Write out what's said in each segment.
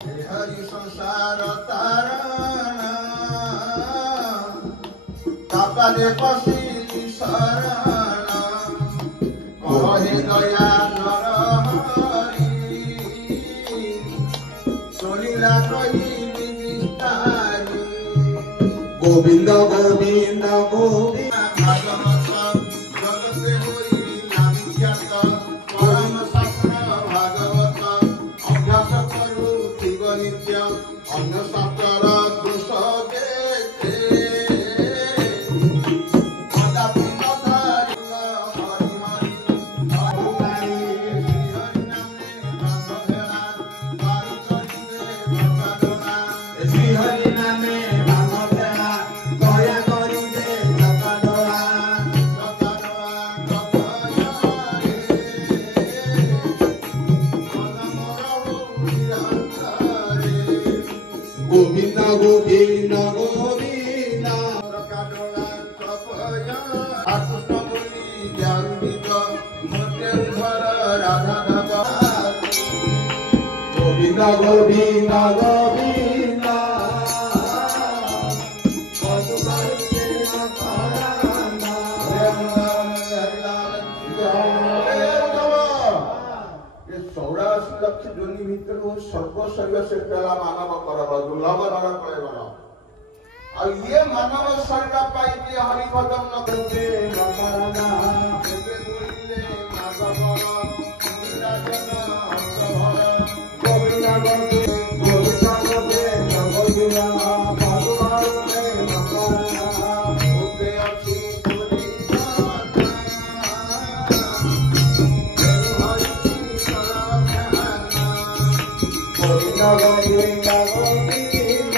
हरि संसार तारण तापरे पशी शरण कहे दया नर हरि चलिला कही विस्तारी गोविंद गोविंद गोविंद भागवत जगते होई नामिख्यात परम शास्त्र भागवत अभ्यास करू शिव नित्य अन्न शास्त्र दोष देते कदापि न धारिल हरि हरि हरि श्री हरि नामे बांधेला बारु करिले भगवाना श्री हरि नामे बांधेला दया करिले भगवाना गोविंद गोविंद गोविंद गोविंद गोविंद गोविंद चौराशी लक्ष जोनि भितर सर्वशैव से पहला मानव करब दुर्लभ नर कलेवर आ ये मानव शरीर पाई के हरि भजन न करते मकरना एते दुइले माधव निराजन हंसभर गोविंद गोविंद गोविंद गोविंद गोविंद पादुके मकरना उते अछि पुरी गोविंद गोविंद गोविंद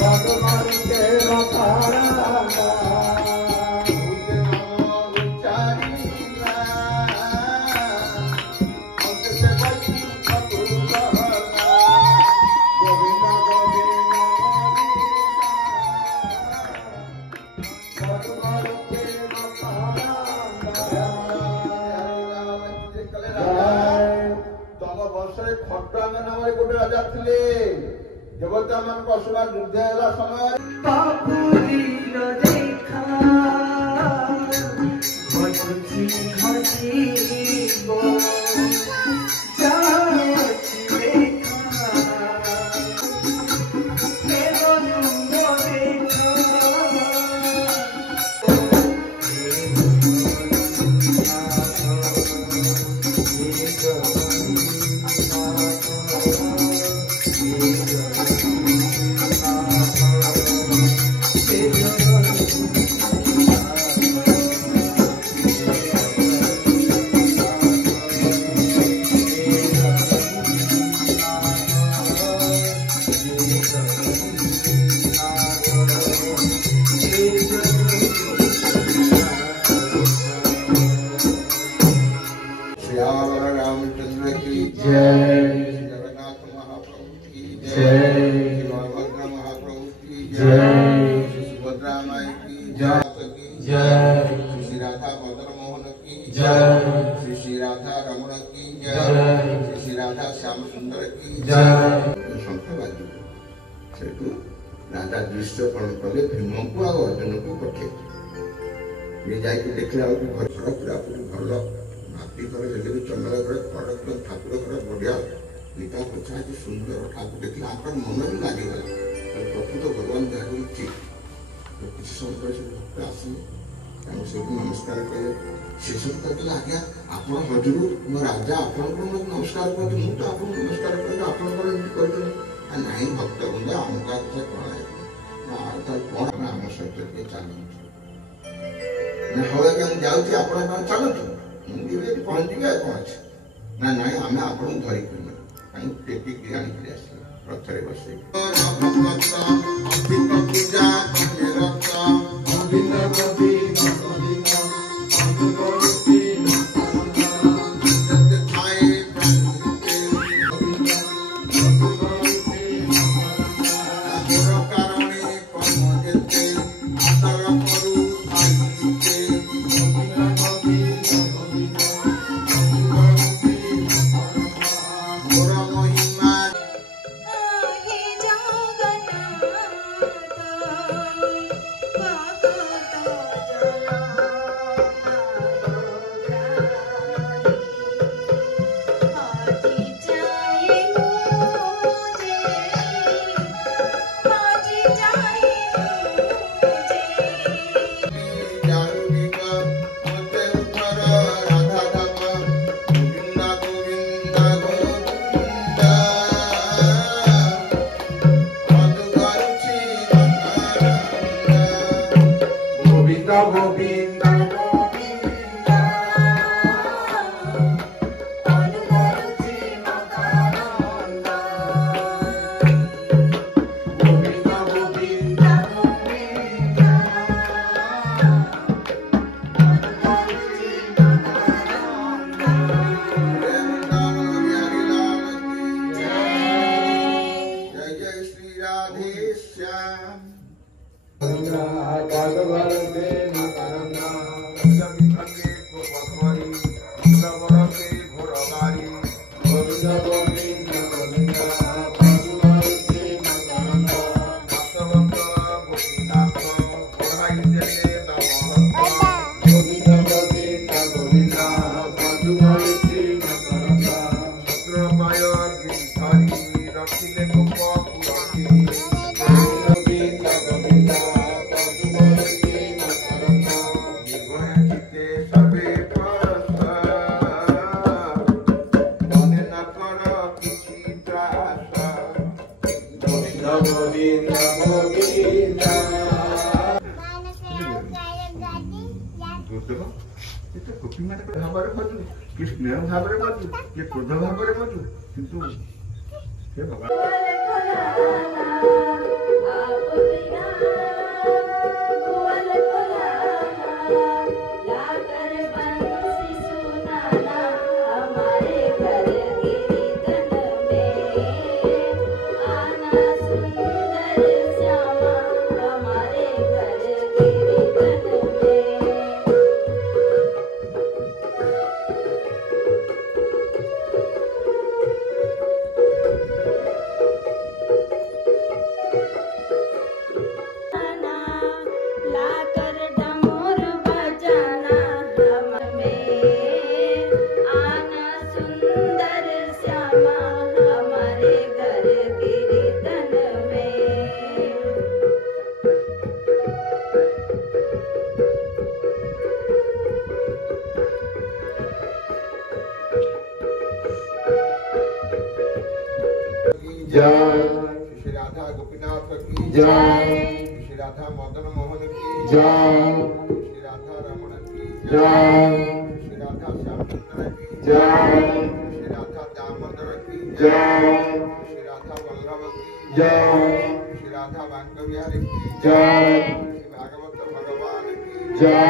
पद्मारिते मकरना राजा थे देवता मान असुरा युद्ध है समय रामचंद्र की जय, जगन्नाथ महाप्रभु की जय, बलभद्र महाप्रभु की जय, सुभद्रा माई की जय, श्री राधा मदन मोहन की जय, श्री राधा रमण की जय, श्री राधा श्याम सुंदर की जय। शंखबाजी से राजा दृश्यपण कले भीम को आ अर्जुन को पठे ये जाके देखला घर पूरा पूरी भल भाती घर जगह चंद्र घर फड़क ठाकुर घर बढ़िया गीता कथा सुंदर ठाकुर देखला आप मन भी लगिगला प्रकृत भगवान जहाँ ठीक किसी समय पर भक्त आसने से नमस्कार कले से सब कहते आज्ञा आप हजूर मो राजा आपको नमस्कार करते मुझे तो आपको नमस्कार कर नहीं भक्त बंदा आमका कथा कौन है कौन आम सहित चलु हम जाऊँगी आप चलु मुझे पहुँचे कौन अच्छे ना ना आम आप धरिक टेकिक आनिक आस रथरे बसे Ora महिमा स्नेह भाव ये क्रोध भाव किंतु हे श्री राधा गोपीनाथ की जय, श्री राधा मदन मोहन की जय, श्री राधा रमण की जय, श्री राधा श्यामचंद्र की जय, श्री राधा दामोदर की जय, श्री राधा वल्लभ की जय, श्री राधा बांकबिहारी की जय, श्री भागवत भगवान की जय,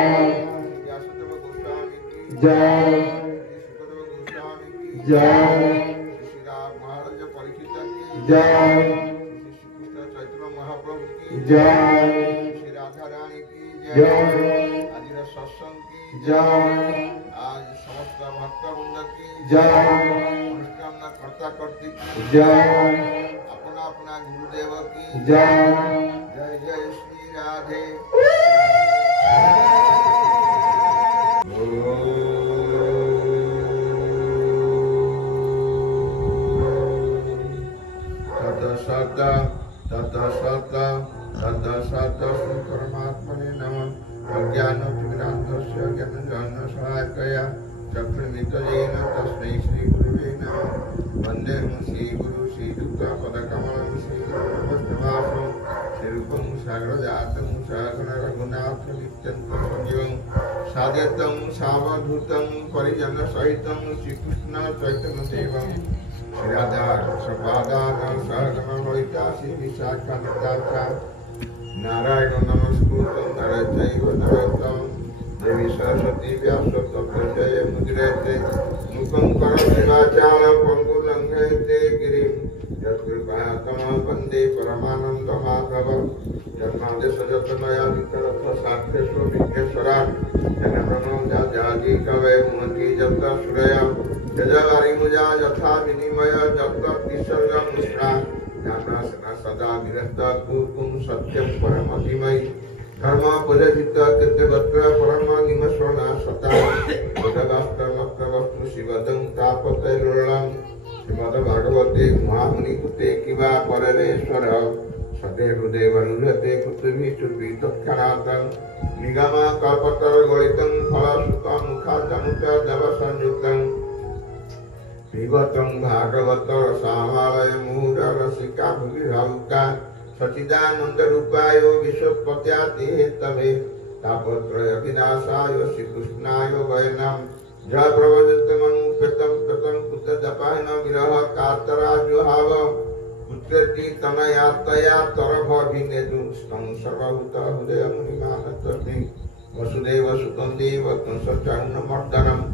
व्यासदेव गोस्वामी की जय, श्री सुखदेव गोस्वामी की जय, श्री राम महाराज परीक्षित की जय, श्री कृष्ण चैतन्य महाप्रभु की जय, श्री राधा रानी की जय, आज सत्संग की जय, आज समस्त भक्तवृंद की जय, अनुष्ठान कर्ता कर्ती की जय, अपना अपना गुरुदेव की जय, जय जय श्री राधे। ततः परमात्मने नमः। अज्ञानतिमिरान्धस्य ज्ञानञ्जनशलाकया चक्षुर्मिलितं तस्मै श्रीगुरुवे नमः। वन्देऽहं श्रीगुरुं श्रीयुक्तपदकमलं श्रीगुरुवैष्णवासं श्रीरूपं साग्रजातं सहगणरघुनाथनित्यं संजीवं साद्वैतं सावधूतं परिजनसहितं श्रीकृष्ण चैतन्यदेवं श्री राधा सपादान सहगण ललिता श्री विशाखान्विता नारायण नमस्कृतं नरचैव नरोत्तमं देवी सरस्वती व्यासं ततो जयमुदीरयते मुखं करोति वाचालं पङ्गुं लङ्घयते गिरिं यत्कृपातमं वन्दे परमानन्दमाधवं जन्माद्यस्य वितरथ साक्षेषु विघ्नेश्वरात् जगन्नाथं जाति कवये मुहन्ति जगतः सूरया यजवारी मुजा यथा विनिमय जगत विसर्ग मिश्रा ज्ञानासना सदा विरक्त कुकुम सत्यम परमधिमय धर्म पुजहित कृत्यवत्र परम निमस्वना सता बुधवास्त्र मत्र वस्तु शिवदं तापतैरुलम श्रीमद् भागवते महामुनि कुते किवा परेश्वर सते हृदय वरुधते कुतुभि चुपि तत्क्षणात् निगमा कल्पतर गलितं फलसुतं मुखादमुत दवसंयुक्तं विगतं भागवत सामालय मूढ रसिका भुगिराहुका सचिदानंद रूपाय विश्वपत्याति तमे तापत्रय विनाशाय श्री कृष्णाय वयनम जय प्रवजंत मनु प्रतम प्रतम पुत्र जपायन विरह कातराजुहाव पुत्रति तनयातया तरभभिनेदु स्तम सर्वभूत हृदय मुनिमानतति वसुदेव सुतं देव कंसचारुणमर्दनम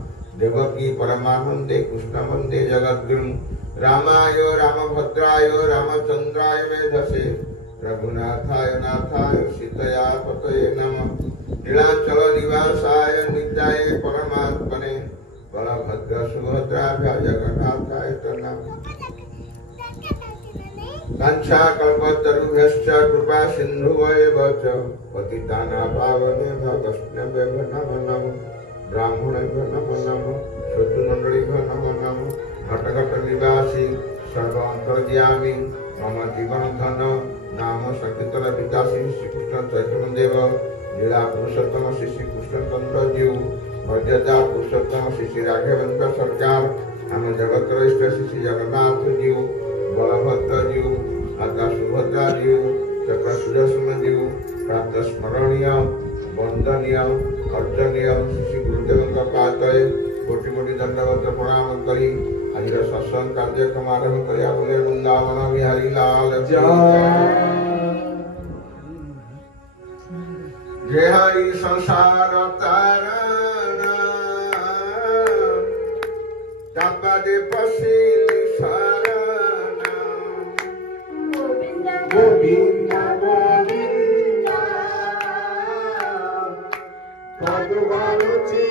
देवकी परमानंदे कृष्ण वंदे जगद्गुरुं रामाय रामभद्राय रामचंद्राय वेधसे रघुनाथाय नाथाय सीतया पतये नमः नीलाचल निवासाय नित्याय परमात्मने बलभद्र सुभद्राभ्यां जगन्नाथाय नमः कांक्षा कल्पतरुभ्यश्च कृपा सिन्धुभ्येव च पतितानां पावनेभ्यो वैष्णवेभ्यो नमो नमः ब्राह्मणेभ्यो नमो नमः शत्रुमण्डलेभ्यो नमो नमः घटघट निवासी सर्वांतर्यामी मम जीवन धन नाम संकीर्तन विकासी श्री कृष्ण चैतन्य देव लीला पुरुषोत्तम श्री कृष्ण चंद्र जीव मर्यादा पुरुषोत्तम श्री राघवेंद्र सरकार हम जगत इष्ट श्री जगन्नाथ जीव बलभद्र जीव माता सुभद्रा जीव चक्र सुदर्शन जीव प्राप्त स्मरणीय वंदनीय अर्जनीय श्री गुरुदेव पादये कोटि कोटि दंडवत प्रणाम करी आज सत्संग कार्यक्रम आरंभ कर वृंदावन बिहारी लाल जय हरि संसार तारण तापदे पसी शरण गोविंद गोविंद पदुगारुचि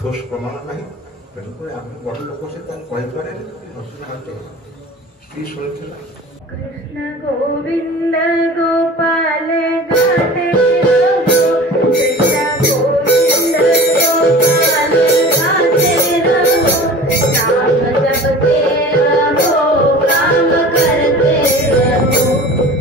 ठोस प्रमाण नहीं तेणुक आम बड़ लोक से कहीपर स्त्री शुणी कृष्ण गोविंद गोपाल गाते रहो कृष्ण गोविंद गोपाल गाते रहो नाम जपते रहो काम करते रहो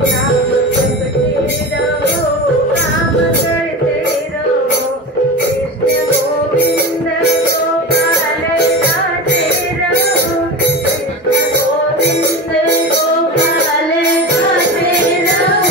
नाम जपते रहो काम करते रहो कृष्ण गोविंद गोपाल गाते रहो कृष्ण गोविंद गोपाल गाते रहो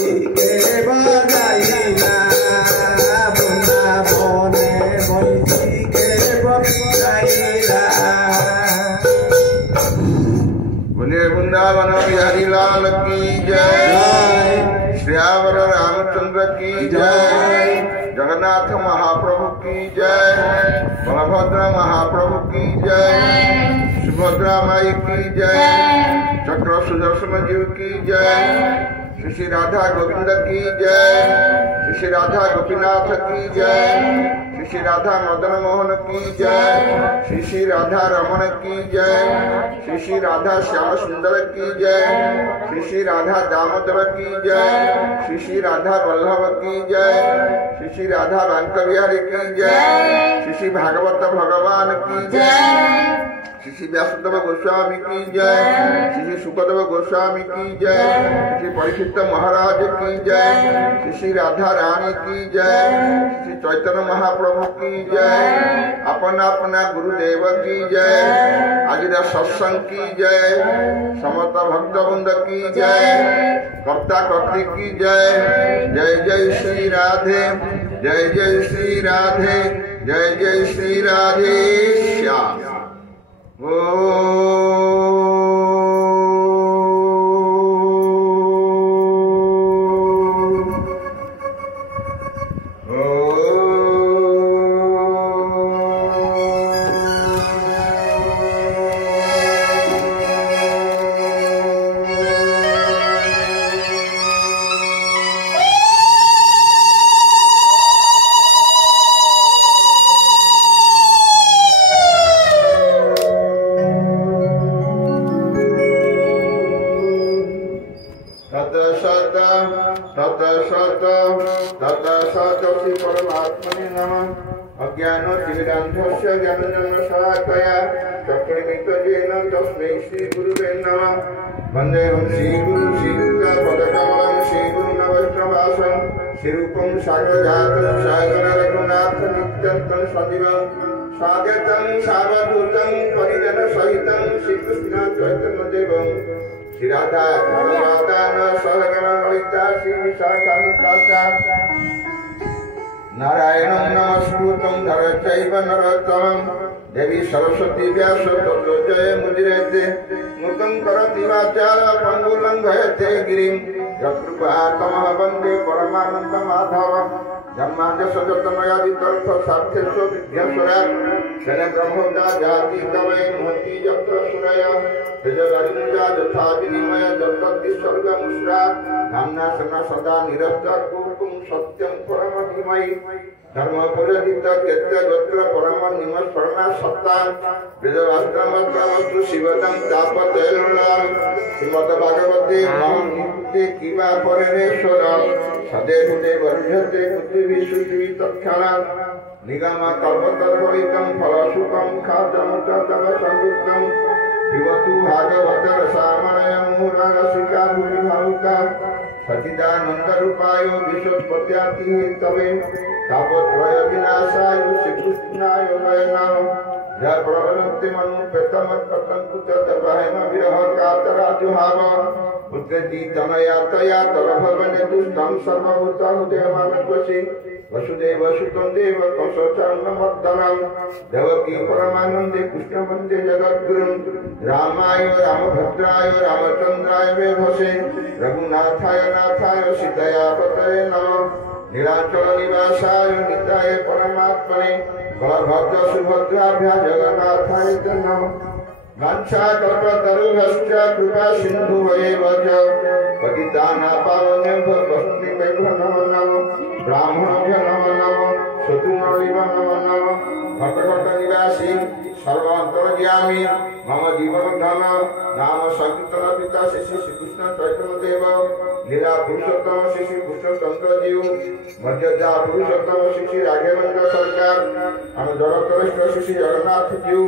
के बजाइला वृंदावने बंसी के बजाइला। बोले वृंदावन बिहारी लाल की जय। श्यावर रामचंद्र की जय। जगन्नाथ महाप्रभु की जय। बलभद्र महाप्रभु की जय। सुभद्रा माई की जय। चक्र सुदर्शन जीव की जय। श्री राधा गोविंद की जय। श्री राधा गोपीनाथ की जय। श्री राधा मदन मोहन की जय। श्री राधा रमन की जय। श्री राधा श्याम सुंदर की जय। श्री राधा दामोदर की जय। श्री राधा वल्लभ की जय। श्री राधा बांक बिहारी की जय। श्री भागवत भगवान की जय। श्री व्यासदेव गोस्वामी की जय। श्री सुखदेव गोस्वामी की जय। श्री परीक्षित महाराज की जय। श्री राधा रानी की जय। श्री चैतन्य महाप्रभु की जय। अपना अपना गुरुदेव की जय। आज सत्संग की जय। समस्त भक्त वृंद की जय। कर्ता कर्ती की जय। जय जय श्री राधे। जय जय श्री राधे। जय जय श्री राधे श्याम। वंदेहं श्रीगुरु श्रीयुक्तपदकमलं श्रीगुरुं वैष्णवासं श्रीरूपं साग्रजातं सागर रघुनाथ नित्यं सजीवं स्वागतं सावधूतं परिजन सहितं श्रीकृष्ण चैतन्यदेवं श्रीराधा माता सहगण ललिता श्री विशाखान्विता नारायणं नमस्कृतं धरचैव नरोत्तमं देवी सरस्वती व्यास ततो जय मुदिरेते मुतं करति वाचाल पंगुलंघयते गिरिं यत्कृपातमः वन्दे परमानन्द माधव धर्माद्य सजतमया वितर्क सार्थेषु विद्यासुरात् जन ब्रह्मोदा जाति कवये महति यत्र सुरया तेजगरिञ्जा यथा विनिमय जगति स्वर्गमुष्रा धाम्ना सना सदा निरस्ता कुकुं सत्यं परम धीमहि धर्म पुरजित केत्य गोत्र परम निमस्फरणा सत्ता वेदवास्त्रमत्रमस्तु शिवदं तापत्रयलुला श्रीमद् भागवते महानिते किवा परेश्वर सदेहुते वर्ध्यते पृथिवी सुषुवी तत्क्षणा निगम कल्पतरुहितं फलसुखं खाद्यं तव संयुक्तं विवतु भागवत रसामणयं मुरारसिका भूरिभावुका सचिदानंद रूपाय विश्वोत्पत्त्याति तवे तापत्रय विनाशाय श्रीकृष्णाय वै नमः जय प्रवदन्ति मनु पेतमत्पतं कुततवहेम विरह कातराजुहाव पुत्रति तनयातया तरभवने दुष्टं सर्वभूताहुदेवानत्वसि वसुदेव सुतं देव कौशचरणमर्दनं देवकी परमानन्दे कृष्ण वन्दे जगद्गुरुं रामाय रामभद्राय रामचन्द्राय वेधसे रघुनाथाय नाथाय सीतया पतये नमः नीलाचल निवासाय नित्याय परमात्मने बलभद्र सुभद्राभ्या जगन्नाथाय नमः वाञ्छाकल्पतरुभ्यश्च कृपा सिन्धुभ्येव च पतितानां पावनेभ्यो वैष्णवेभ्यो नमो नमः ब्राह्मणेभ्यो नमो नमः शत्रुघ्नेभ्यो नमो नमः भट्टघट्ट निवासी सर्वान्तर्यामी मम जीवनधन नाम संकीर्तन पिता श्री श्रीकृष्ण चैतन्यदेव लीला पुरुषोत्तम श्री कृष्णचंद्र जीव मर्यादा पुरुषोत्तम श्री राघवेंद्र सरकार हम जगतश्रेष्ठ श्री जगन्नाथ जीव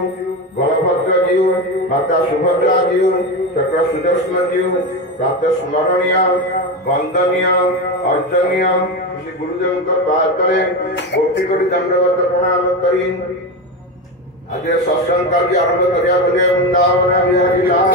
बलभद्र जीव माता सुभद्रा जीव चक्र सुदर्शन जीव प्रातः स्मरणीय वंदनीय अर्चनीय श्री गुरुदेव पादतले कोटि कोटि दंडवत प्रणाम करी आज सत्संग कार्य आरंभ करिया बोले वृंदावन बिहारी लाल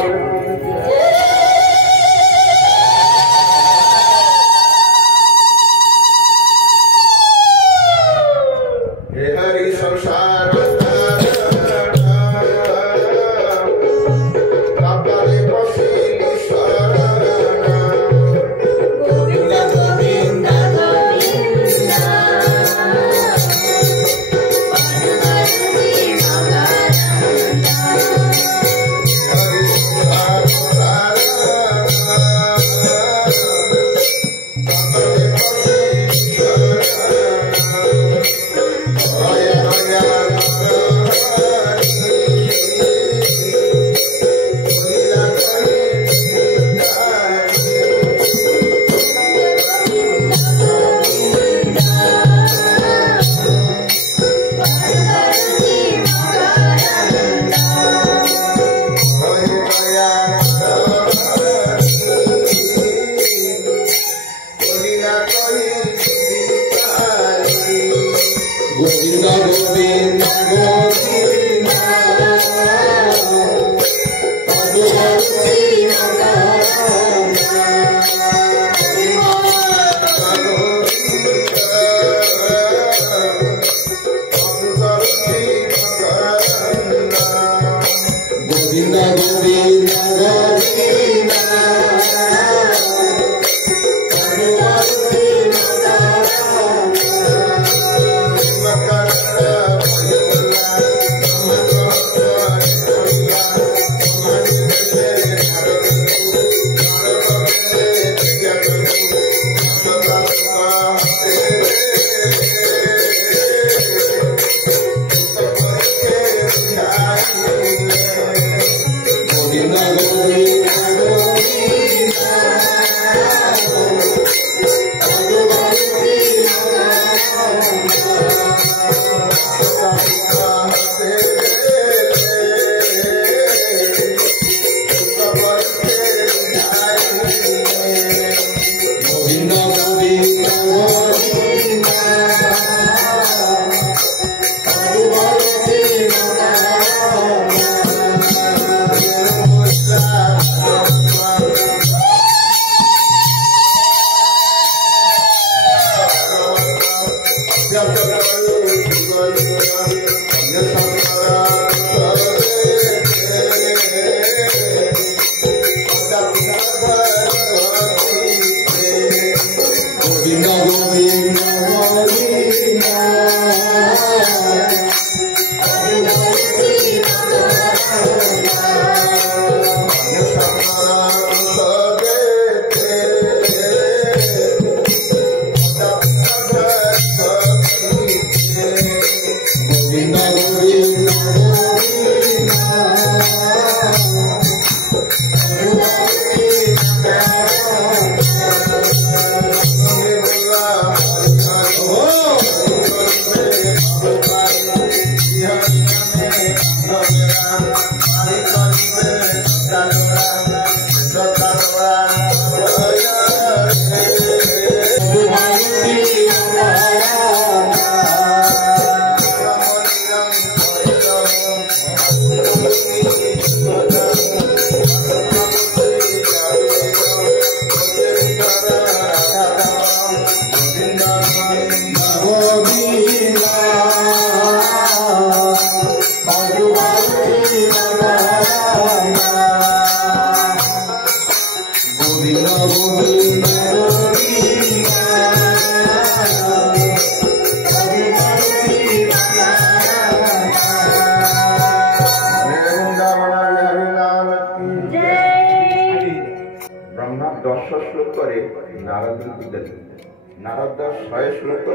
नारद 100 श्लोक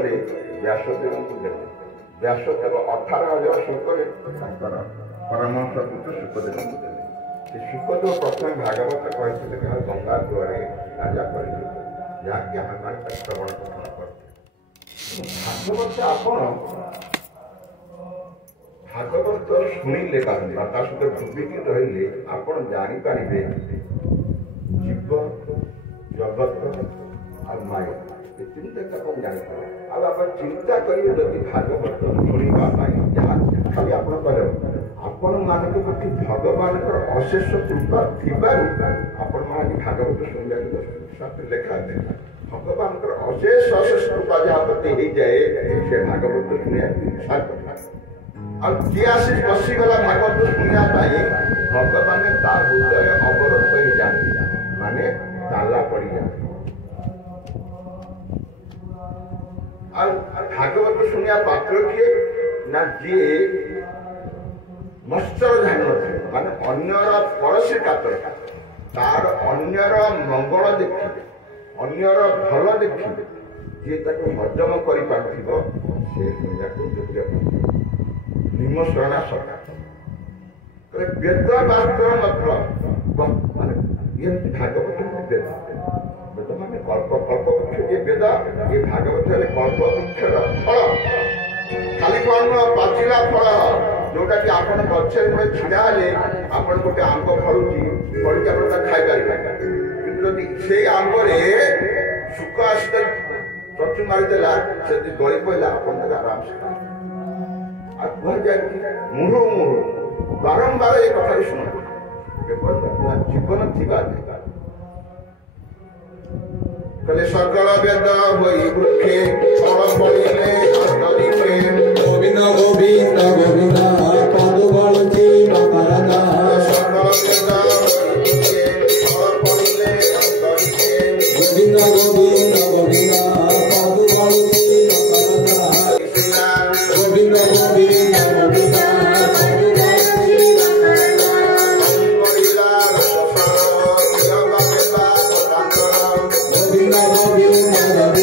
व्यासदेव को देते व्यासदेव 18,000 श्लोक परमहंस पुत्र शुकदेव को देते शुकदेव प्रथम भागवत कहते गंगा कूल राजा कर जहाँकि हमारे श्रवण कथन करते भागवत आप भागवत शुणिले सहित डुबिकी रही आप जापर जीव जगत और माया चिंता को जापर आप चिंता करेंगे जब भागवत शुणा जहाँ खाली आप आपण मानक प्रति भगवान अशेष कृपा थी आपण मान भागवत शुणा लेखा भगवान अशेष अशेष कृपा जहाँ प्रति हो जाए से भागवत शुणा और जी आसी बसीगला भागवत शुणा भगवान तार हृदय अवरोध कर जाती माने ताला पड़ जाती और भागवत शुणा पात्र किए ना जी मस्तर ध्यान माने अन्यर पड़ोसी कातर तार अन्यर मंगल देखिए अन्यर भल देखिए जी हजम कर निमशरणा सरकार वेद वास्तव मतलब ये भागवत वेद वेद मान कल्प वृक्ष ये वेद ये भागवत कल्प वृक्षर फल खाली कौन पाचिला फल जोटा कि आप गचे गोटे छिड़ा हेले आप गोटे आंब फलुची फल आप खाई पारे से आंब सुख आस चचु मारिदेला से गली पड़ा आप आराम से मुहु बारंबार ये कथा शुण जीवन थी कले सकल वेद होई वृक्षे फल फलिले गोविंद गोविंद गोविंद पादु बलती मकरदा सकल वेद होई वृक्षे फल फलिले गोविंद गोविंद गोविंद पादु बलती मकरदा गोविंद गोविंद गोविंद पादु बलती गोविंद गोविंद गोविंद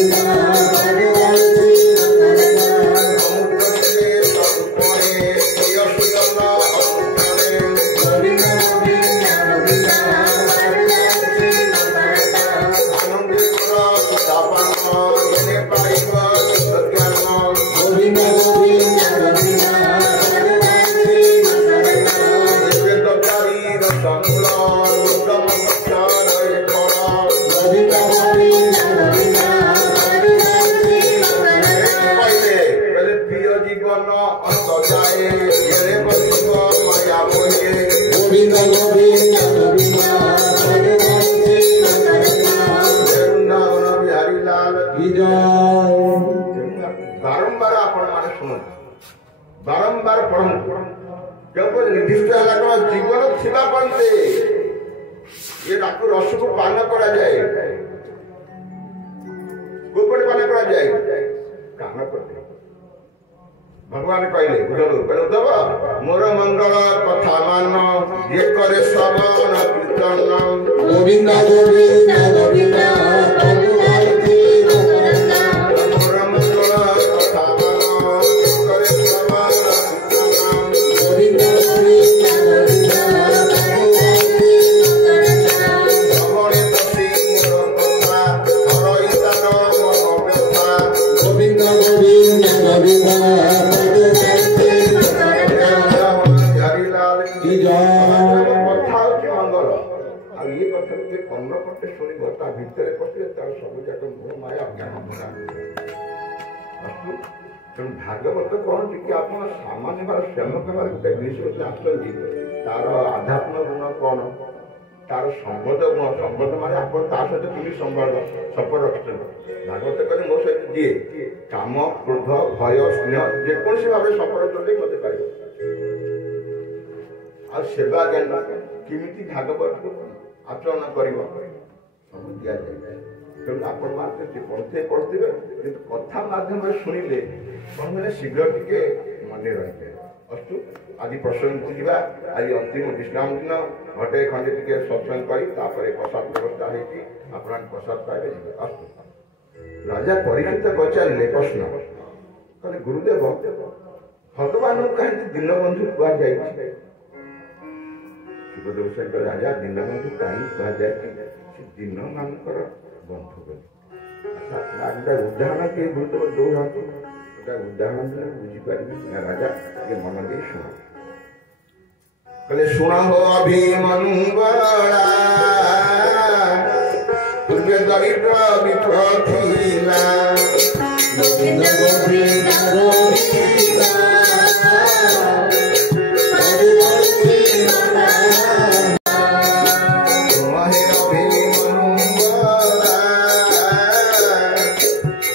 पादु बलती गोविंद गोविंद गोविंद गोविंद गोविंद गोविंद बारंबार आपण माने शुणु बारंबार पढ़ु क्योंकि निर्दिष्ट है जीवन थिबा पंते ये डाकू रस को पान करा जाए कोपड़ पान करा जाए कान करते भगवान कहले उद्धव मोर मंगल कथा मान ये करे श्रवण कीर्तन गोविंद गोविंद गोविंद पादु बलती मोर मंगल कथा मान ये करे श्रवण कीर्तन गोविंद गोविंद गोविंद पादु बलती श्रवणे तसी मोर कथा हरई तन मन व्यथा गोविंद गोविंद गोविंद पादु बलती हरिलाल की जय कथा होची मंगल आ ये कथा के कन्न पटे सुनी ता भितरे पटे तार सब जाक मोह माया ज्ञान भरा अस्तु तुम भागवत कौन कि आपण सामान्य बार सेवक बार के विषय से आसली तार आध्यात्म गुण कौन तार संबंध गुण संबंध माने आपण ता सहित तुमी संबंध सपर रखते भागवत कहले मो सहित दिए काम क्रोध भय स्नेह जे कोन से भाबे सपर चले मते पाइबो आ सेवा ज्ञान किमिति भागवत को आचरण करिवो सब दिया जाए तेणु आपण मार्के पढ़ते पढ़ते कथा माध्यम शुणिले कौन मैंने शीघ्र टिके मन रही अस्तु आज प्रसन्न जीवा आज अंतिम विश्राम दिन घटे खंडे टिके सत्संग करी प्रसाद व्यवस्था होती आप प्रसाद पाइबे अस्तु राजा परीक्षित पचारे प्रश्न कहले गुरुदेव भगवान कहीं दीनबंधु कह जाए शिवदेव सहित राजा दीनबंधु कहीं कह जाए दिन मानकर बंधु बोली उदाहरण के गुरुदेव दौड़ा उदाहरण बुझीपारे राजा ये मन दे शुण कहले शुण हो अभिमनुगला पूर्वे दरिद्र विप्र थिला गोविंद गोविंद गोविंद पादु बलती तुम्हें अभिमनुगला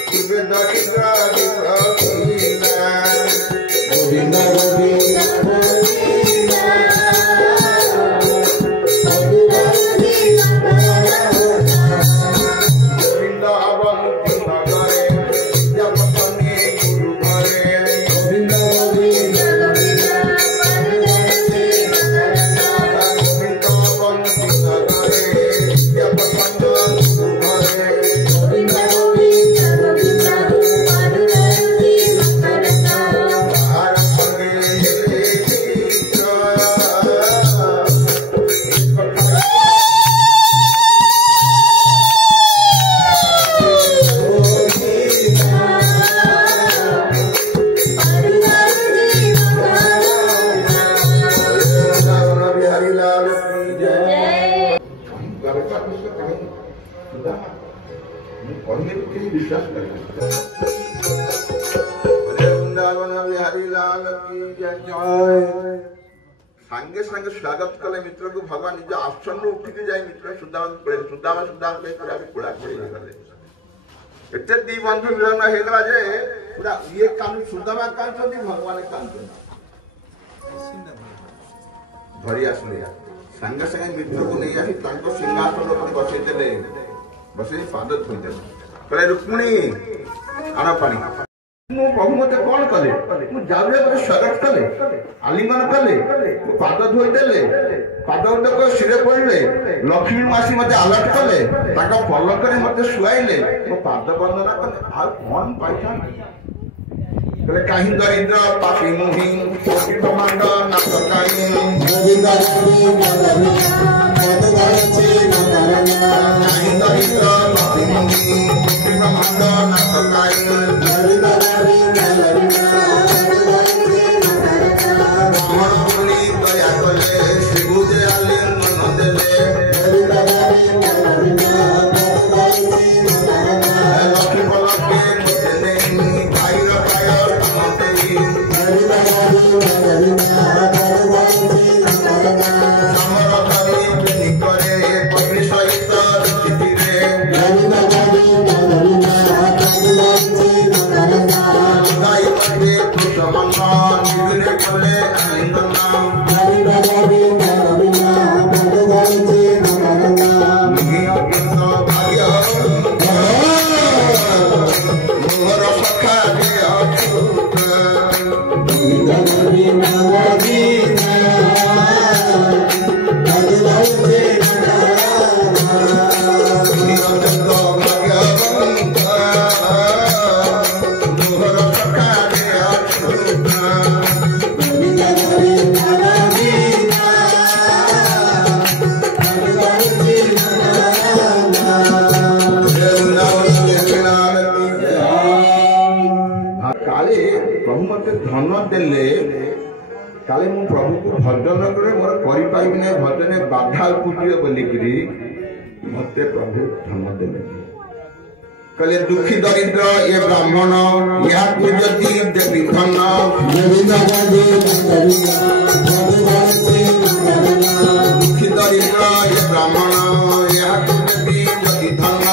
पूर्वे दरिद्र विप्र थिला गोविंद गोविंद गोविंद पादु बलती गोविंद अवमुक्ति नगरे जपने गुरु घरे गोविंद गोविंद गोविंद पादु बलती गोविंद अवमुक्ति नगरे जपने गुरु घरे गोविंद गोविंद गोविंद पादु बलती आर फले बिहारी लाल की जय कहने के विश्वास करना বৃন্দাবন বিহারী লাল কি জয়। সাঙ্গে সাঙ্গে স্বাগত কলে মিত্রকে ভগবান নিজ আসন উঠিকি যাই মিত্র সুদামা কুড়া করে গলে এতে ଦି ବନ୍ଧୁ ମିଳନ ହେଇଗଲା ଯେ ପୁରା ଇଏ କାନ୍ଦୁ ସୁଦାମା କାନ୍ଦୁଛନ୍ତି ଭଗବାନ କାନ୍ଦୁଛନ୍ତି ଧରି ଆସିଲେ ସାଙ୍ଗେ ସାଙ୍ଗେ ମିତ୍ରକୁ ନେଇ ଆସି ତାଙ୍କ ସିଂହାସନ ଉପରେ ବସେଇ ଦେଲେ ବସେଇ ପାଦ ଧୋଇଦେଲେ କହିଲେ ରୁକ୍ମିଣୀ ଆଣ ପାଣି ମୁଁ ପ୍ରଭୁ ମତେ କଣ କଲେ ମୁଁ ଯାଉରେ ଗୋଟେ ସ୍ୱାଗତ କଲେ ଆଲିଙ୍ଗନ କଲେ ମୁଁ ପାଦ ଧୋଇଦେଲେ ପାଦ ଉଦକ ଶିରେ ପଡ଼ିଲେ ଲକ୍ଷ୍ମୀ ମାସି ମତେ ଆଲର୍ଟ କଲେ ତାଙ୍କ ପଲକରେ ମତେ ଶୁଆଇଲେ ମୋ ପାଦ ବନ୍ଦନା କଲେ ଆଉ କଣ ପାଇଥାନ୍ତି କହିଲେ କାହିଁ ଦରିଦ୍ର ପାପି ମୁହିଁ ବ୍ରହ୍ମାଣ୍ଡ ନାଥ କାହିଁ କାହିଁ ଦରିଦ୍ର ପାପି ମୁହିଁ ବ୍ରହ୍ମାଣ୍ଡ ନାଥ କାହିଁ ଦୟା କଲେ ଶିବୁ ଯେ ଆଲେ ମନ ଦେଲେ ଲକ୍ଷ୍ମୀ ପଲକେ ମତେ ନେଇ ଭାଇର କାୟ ତମ ଦେଇ ସମର ଧରି ପ୍ରେମୀ କରେ କବି ସହିତ ରୁଚିରେ ଗାଇ ମତେ କୃଷ ମନ ନିବିରେ କଲେ ଆଲିଙ୍ଗନ ମୋର ସଖା କାଳେ ପ୍ରଭୁ ମତେ ଧନ ଦେଲେ କାଳେ ମୁଁ ପ୍ରଭୁକୁ ଭଜନ କରେ ମୋର କରିପାରିବି ନାହିଁ ଭଜନ ବାଧା ଉପୁଜିବ ବୋଲିକିରି ମତେ ପ୍ରଭୁ ଧନ ଦେଲେ କହିଲେ ଦୁଃଖୀ ଦରିଦ୍ର ଏ ବ୍ରାହ୍ମଣ ଏହାକୁ ଯଦି ଦେବି ଧନ ଦୁଃଖୀ ଦରିଦ୍ର ଏ ବ୍ରାହ୍ମଣ ଏହାକୁ ଦେବି ଯଦି ଧନ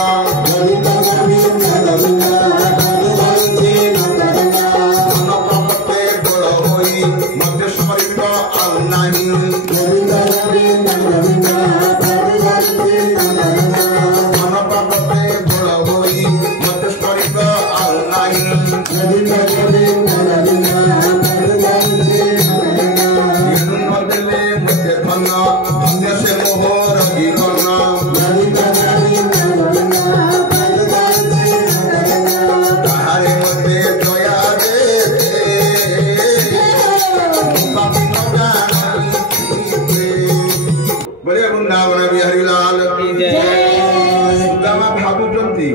ମତେ ସ୍ମରିତ ଆଉ ନାହିଁ ମନ ପାପତେ ବଳ ହୋଇ ମତେ ସ୍ମରିତ ଆଉ ନାହିଁ ନଦେଲେ ମତେ ଧନ ଧନ୍ୟ ସେ ମୋହର ଜୀବନ ତାହାରେ ମତେ ଦୟା ଦେ ବଢିଆ ବୃନ୍ଦାବନ ବିହାରୀ ଲାଲ ସୁଦାମା ଭାବୁଛନ୍ତି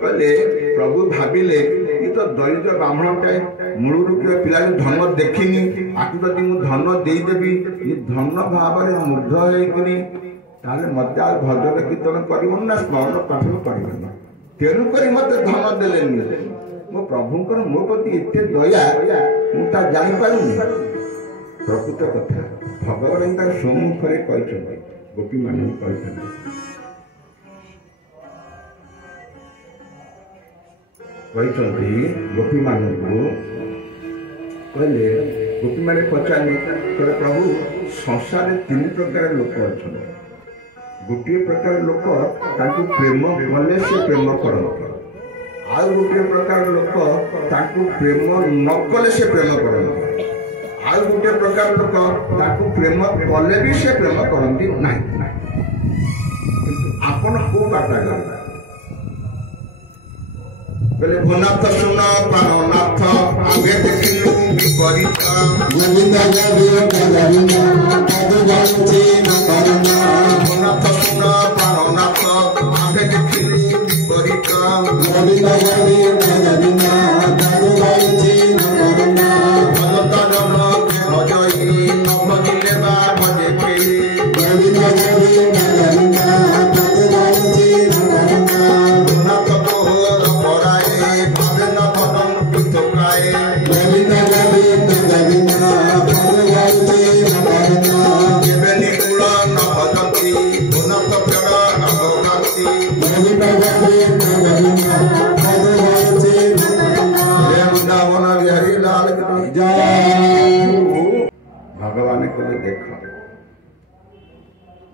କହିଲେ ପ୍ରଭୁ ଭାବିଲେ ଏ ତ ଦରିଦ୍ର ବ୍ରାହ୍ମଣଟାଏ ମୂଳରୁ କିଏ ପିଲାକୁ ଧନ ଦେଖିନି ଆକୁ ଯଦି ମୁଁ ଧନ ଦେଇଦେବି ଏ ଧନ ଭାବରେ ମୁଗ୍ଧ ହେଇକିରି ତାହେଲେ ମତେ ଆଉ ଭଜନ କୀର୍ତ୍ତନ କରିବନି ନା ସ୍ମରଣ ପାଠନ କରିବନି ତେଣୁକରି ମତେ ଧନ ଦେଲେନି ମୋ ପ୍ରଭୁଙ୍କର ମୋ ପ୍ରତି ଏତେ ଦୟା ମୁଁ ତା ଜାଣିପାରୁନି ପ୍ରକୃତ କଥା ଭଗବାନ ତାଙ୍କ ସମ୍ମୁଖରେ କହିଛନ୍ତି ଗୋପୀମାନଙ୍କୁ କହିଛନ୍ତି ଗୋପୀମାନଙ୍କୁ କହିଲେ ଗୋପୀମାନେ ପଚାରିଲେ କହିଲେ ପ୍ରଭୁ ସଂସାରରେ 3 ପ୍ରକାର ଲୋକ ଅଛନ୍ତି ଗୋଟିଏ ପ୍ରକାର ଲୋକ ତାଙ୍କୁ ପ୍ରେମ କଲେ ସେ ପ୍ରେମ କରନ୍ତି ଆଉ ଗୋଟିଏ ପ୍ରକାର ଲୋକ ତାଙ୍କୁ ପ୍ରେମ ନ କଲେ ସେ ପ୍ରେମ କରନ୍ତି ଆଉ ଗୋଟିଏ ପ୍ରକାର ଲୋକ ତାକୁ ପ୍ରେମ କଲେ ବି ସେ ପ୍ରେମ କରନ୍ତି ନାହିଁ କିନ୍ତୁ ଆପଣ କୋଉ ବାଟରେ କହିଲେ ଭନାଥ ଶୁଣ ପ୍ରାଣନାଥ ଆଗେ ଦେଖିଲୁ ବିପରୀତ ଭନାଥ ଶୁଣ ପ୍ରାଣନାଥ ଆଗେ ଦେଖିଲୁ ବିପରୀତ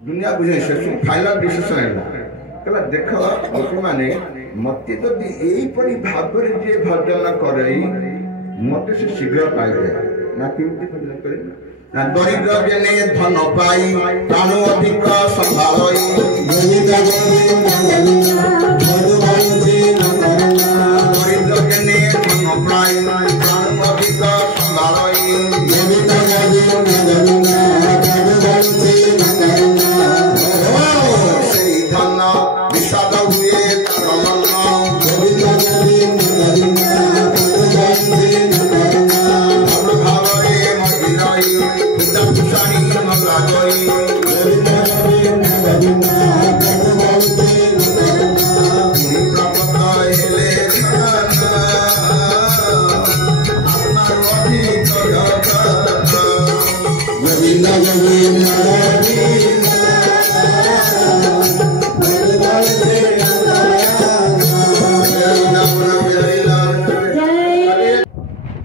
दुनिया बुझे से फाइनल डिसीजन है कहला देख लोक माने मते जदि एई परि भाबरे जे भजन करई मते से शीघ्र पाई जाए ना केमती भजन करे ना दरिद्र जने धन पाई प्राण अधिक संभालई दरिद्र जने धन पाई प्राण अधिक संभालई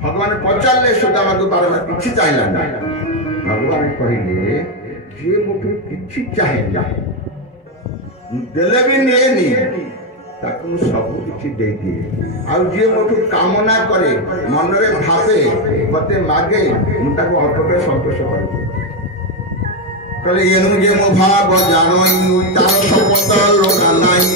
भगवान पचारे सुदामा को बार किसी चाहिए भगवान कहले जे मुठु किसी चाहे देले भी नहीं ताकू सब किसी दे दिए आ जे मुठु कामना करे मन रे भावे मते मागे मुता को अल्प पे संतोष कर कहले एनु जे मो भाग जानई तार संपत लोका नाही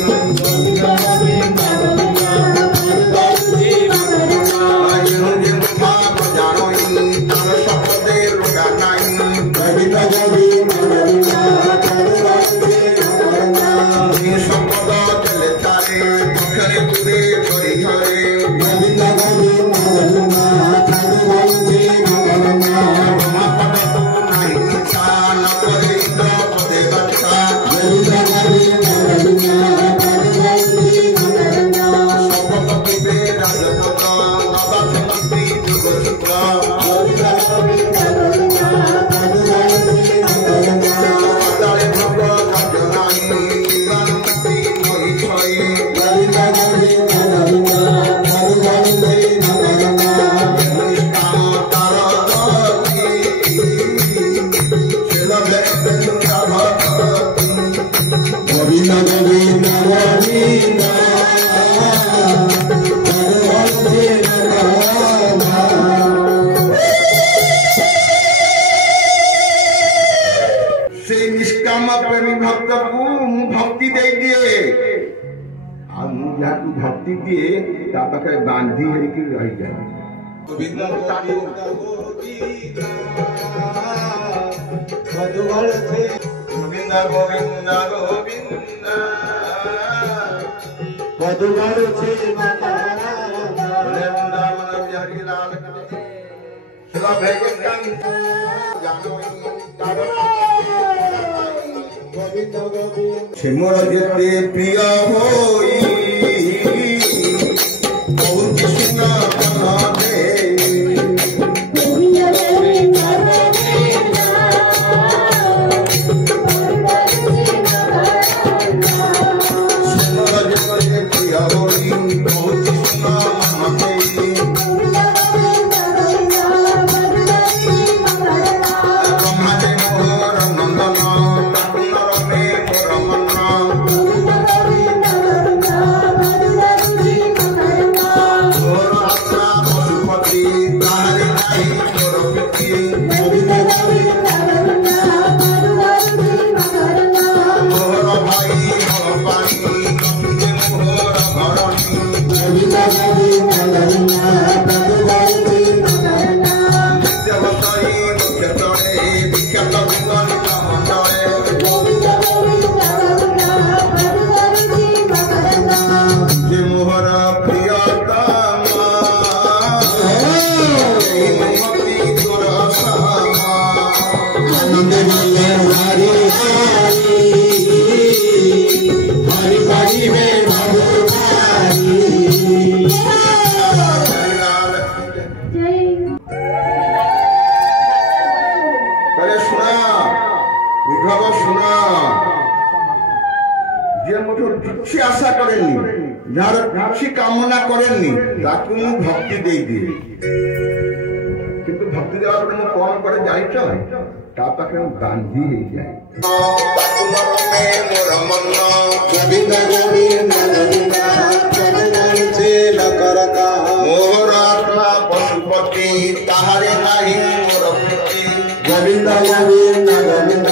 भक्ति दिए पाखे बांधी है कि रही जाए गोविंद गोविंद गोविंद मधुवर से बिहारी लाल मोर जेते प्रिय होई किसी आशा करें किसी कामना करें भक्ति दे दिए किंतु भक्ति देवा कौन करे जाइछ ता पाखे बांधी जाए। ପ୍ରେମେ ମୋର ମନ ଗୋବିନ୍ଦ ଗୋବିନ୍ଦ ଗୋବିନ୍ଦ ଜନ ଜାଣିଛି ଲୋକର କାହ ମୋର ଆତ୍ମା ପଶୁପତି ତାହାରେ ନାହିଁ ମୋର ପ୍ରୀତି ଗୋବିନ୍ଦ ଗୋବିନ୍ଦ ଗୋବିନ୍ଦ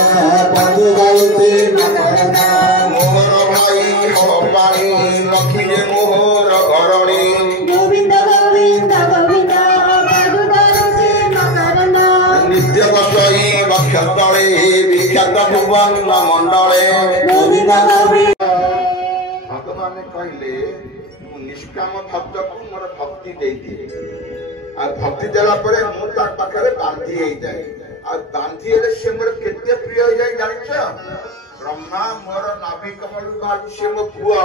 ବନ୍ଧୁ ଗାଉଛି ଲୋକର କାହ ମୋର ଭାଇ ହଳ ପାଣି ରଖିଲେ ମୋହର ଘରଣୀ ଗୋବିନ୍ଦ ଗୋବିନ୍ଦ ଗୋବିନ୍ଦ ବନ୍ଧୁ ଗାଉଛି ଲୋକର ନାମ ନିତ୍ୟ ବସଇ ଲକ୍ଷ ତଳେ ବିଖ୍ୟାତ ଭୁବନ ମଣ୍ଡଳେ ଗୋବିନ୍ଦ ଗୋବିନ୍ଦ ଭଗବାନ କହିଲେ ମୁଁ ନିଷ୍କାମ ଭକ୍ତକୁ ମୋର ଭକ୍ତି ଦେଇଦିଏ ଆଉ ଭକ୍ତି ଦେଲା ପରେ ମୁଁ ତା ପାଖରେ ବାନ୍ଧି ହେଇଯାଏ ଆଉ ବାନ୍ଧି ହେଲେ ସେ ମୋର କେତେ ପ୍ରିୟ ହେଇଯାଏ ଜାଣିଛ ବ୍ରହ୍ମା ମୋର ନାଭି କମଳରୁ ବାହାରୁ ସେ ମୋ ପୁଅ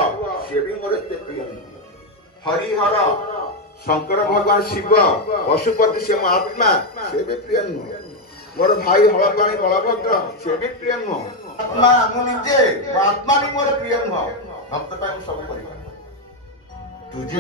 ସେ ବି ମୋର ଏତେ ପ୍ରିୟ ନୁହେଁ ହରିହର ଶଙ୍କର ଭଗବାନ ଶିବ ପଶୁପତି ସେ ମୋ ଆତ୍ମା ସେ ବି ପ୍ରିୟ ନୁହେଁ ମୋର ଭାଇ ହଳପାଣି ବଳଭଦ୍ର ସେ ବି ପ୍ରିୟ ନୁହଁ ଆତ୍ମା ମୁଁ ନିଜେ ମୋ ଆତ୍ମା ବି ମୋର ପ୍ରିୟ ନୁହଁ ଭକ୍ତ ପାଇଁ ସବୁ କରିବା ତୁ